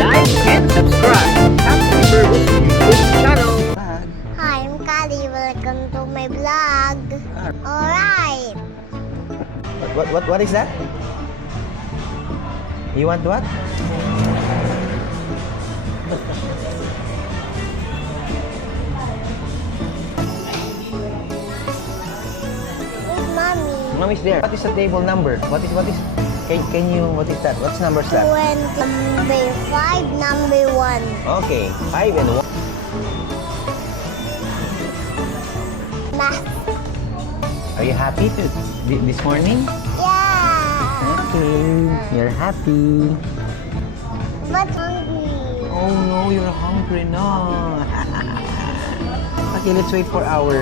Like and subscribe. Happy Burgos YouTube channel. Hi, I'm Kali. Welcome to my vlog. Alright. What is that? You want what? Where's mommy? Mommy's there. What is the table number? What is can you what is that? What's number is that? 20. Number 5, number 1. Okay, 5 and 1. Math. Are you happy this morning? Yeah. Okay, you're happy. But hungry. Oh no, you're hungry now. Okay, let's wait for our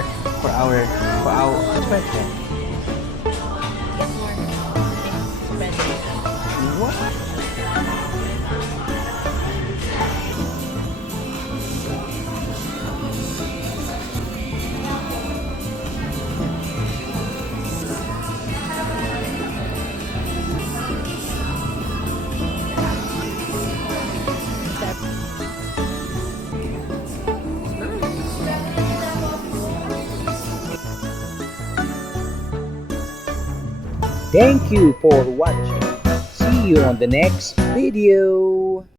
birthday. What? Thank you for watching. See you on the next video.